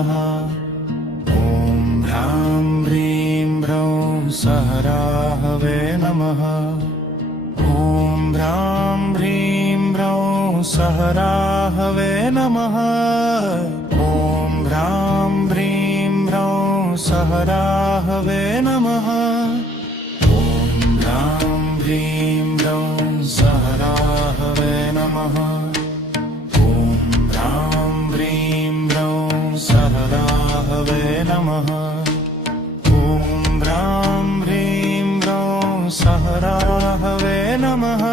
नमः। ॐ ह्रां ह्रीं ह्रौं सहराहवे नमः। ॐ ह्रां ह्रीं ह्रौं सहराहवे नमः। ॐ ह्रां ह्रीं ह्रौं सहराहवे नमः। ॐ ह्रां ह्रीं ह्रौं सहराहवे नमः। ॐ ह्रां ह्रीं ह्रौं सहराहवे नमः। ॐ ह्रां ह्रीं ह्रौं सहराहवे नमः।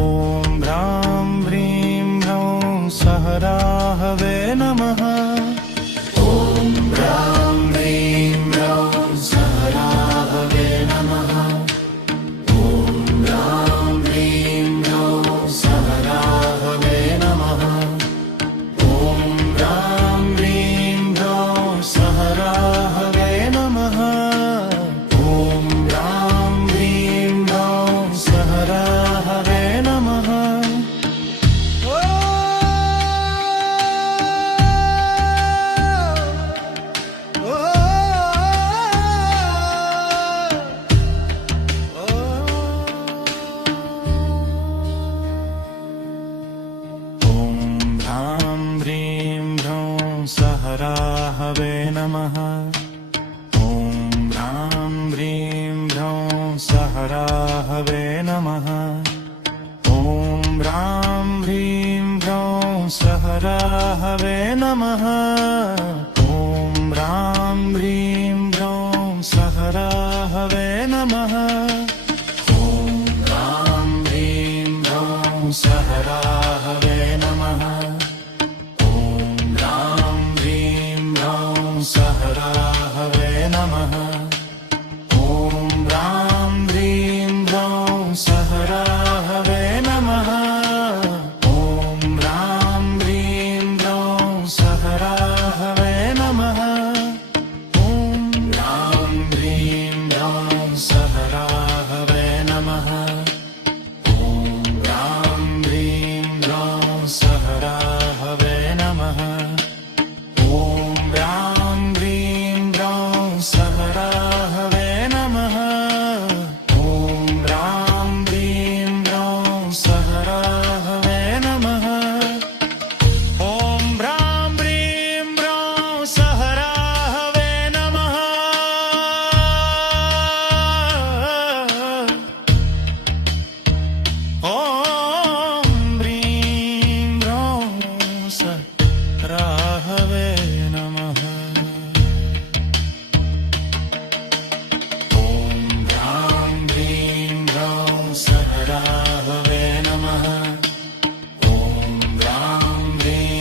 ॐ ह्रां ह्रीं ह्रौं सहराहवे नमः। ॐ ह्रां ह्रीं ह्रौं सहराहवे नमः। ॐ ह्रां ह्रीं ह्रौं सहराहवे नमः। ॐ ह्रां ह्रीं ह्रौं सहराहवे नमः। ॐ ह्रां ह्रीं ह्रौं सहराहवे नमः। सहराहवे नमः। ॐ ह्रां ह्रीं ह्रौं सहराहवे नमः। ॐ ह्रां ह्रीं ह्रौं सहराहवे नमः। ॐ ह्रां ह्रीं ह्रौं सहराहवे नमः। ॐ ह्रां ह्रीं ह्रौं सहराहवे नमः। सहराहवे नमः। ॐ ह्रां ह्रीं ह्रौं सहराहवे नमः। ॐ ह्रां ह्रीं ह्रौं सहराहवे नमः। ॐ ह्रां ह्रीं ह्रौं सहराहवे नमः। ॐ ह्रां ह्रीं ह्रौं सहराहवे नमः। ॐ ह्रां ह्रीं ह्रौं सहराहवे नमः। ॐ ह्रां ह्रीं ह्रौं सहराहवे नमः। ॐ ह्रां ह्रीं ह्रौं सहराहवे नमः। ॐ ह्रीं ह्रौं सहराहवे नमः। ॐ ह्रां ह्रीं ह्रौं सहराहवे नमः। ॐ ह्रां ह्रीं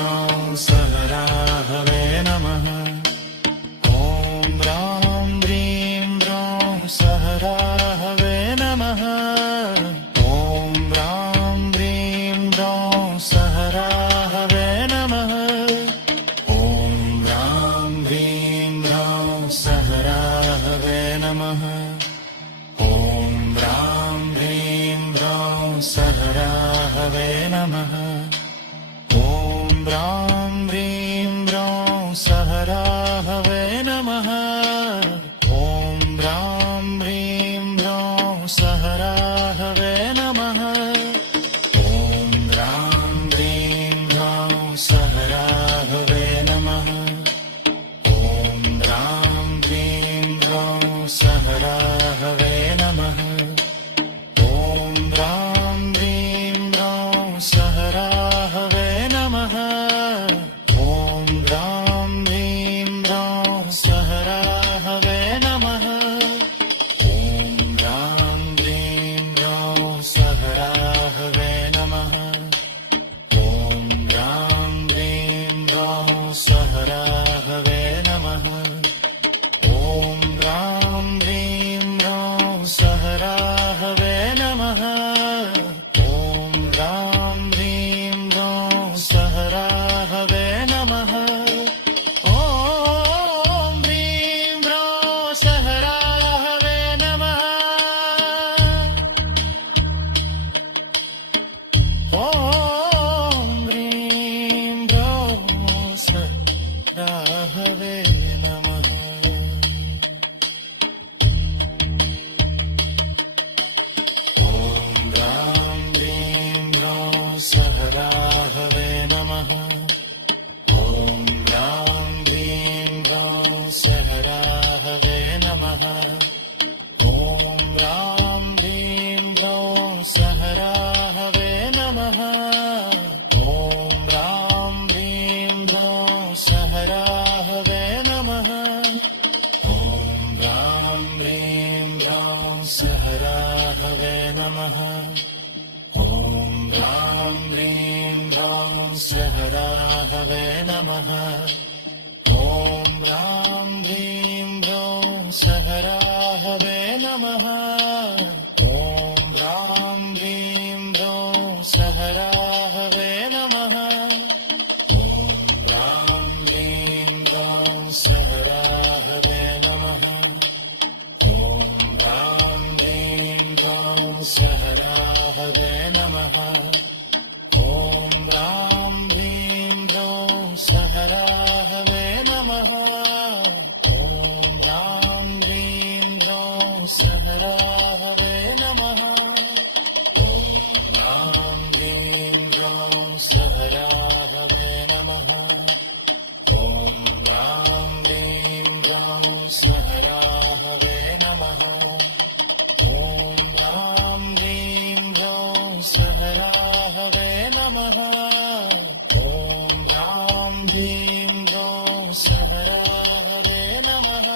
ह्रौं सहराहवे नमः। ॐ ह्रां ह्रीं ह्रौं सहराहवे नमः। ॐ ह्रां ह्रीं ह्रौं सहराहवे नमः। ॐ ह्रां ह्रीं ह्रौं सहराहवे नमः। ॐ ह्रां ह्रीं ह्रौं सहराहवे नमः। ॐ ह्रां ह्रीं ह्रौं सहराहवे नमः। ॐ ह्रां ह्रीं ह्रौं सहराहवे नमः। ॐ ह्रां ह्रीं ह्रौं सहराहवे नमः। ॐ ह्रां ह्रीं ह्रौं सहराहवे नमः। ॐ ह्रां ह्रीं ह्रौं सहराहवे नमः। ॐ ह्रां ह्रीं ह्रौं राहवे नमः। ॐ ह्रां ह्रीं ह्रौं सः राहवे नमः। ॐ ह्रां ह्रीं ह्रौं सः राहवे नमः। ॐ ह्रां ह्रीं ह्रौं सः राहवे नमः। ॐ ह्रां ह्रीं ह्रौं सः राहवे नमः। ॐ ह्रां ह्रीं ह्रौं सः राहवे नमः। ॐ ह्रां ह्रीं ह्रौं सः राहवे नमः। ॐ ह्रां ह्रीं ह्रौं सः राहवे नमः। ॐ ह्रां ह्रीं ह्रौं सः राहवे नमः। ॐ ह्रां ह्रीं ह्रौं सः राहवे नमः। ॐ ह्रां ह्रीं ह्रौं सः राहवे नमः। ॐ ह्रां ह्रीं ह्रौं सः राहवे नमः। ॐ ह्रां ह्रीं ह्रौं सः राहवे नमः। ॐ ह्रां ह्रीं ह्रौं सः राहवे नमः। ॐ ह्रां ह्रीं ह्रौं सः राहवे नमः। ॐ ह्रां ह्रीं ह्रौं सः राहवे नमः। ॐ ह्रां ह्रीं ह्रौं सः राहवे नमः।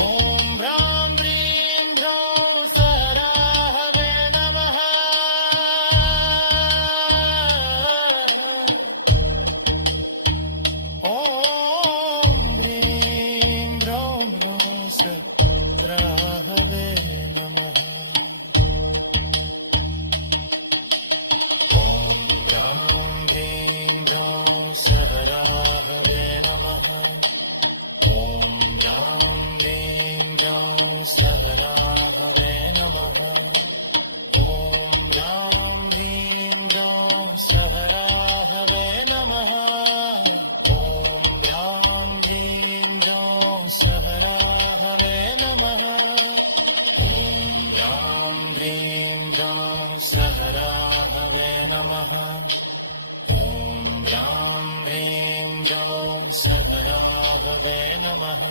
ॐ ह्रां ह्रीं ह्रौं सः राहवे नमः। ॐ ह्रीं ह्रौं सः राहवे नमः। ॐ ह्रां ह्रीं ह्रौं सः राहवे नमः। ॐ ह्रां ह्रीं ह्रौं सः राहवे नमः। ॐ ह्रां ह्रीं ह्रौं सः राहवे नमः। ॐ ह्रां ह्रीं ह्रौं सः राहवे नमः। ॐ ह्रां ह्रीं ह्रौं सः राहवे नमः। ॐ ह्रां ह्रीं ह्रौं सः राहवे नमः।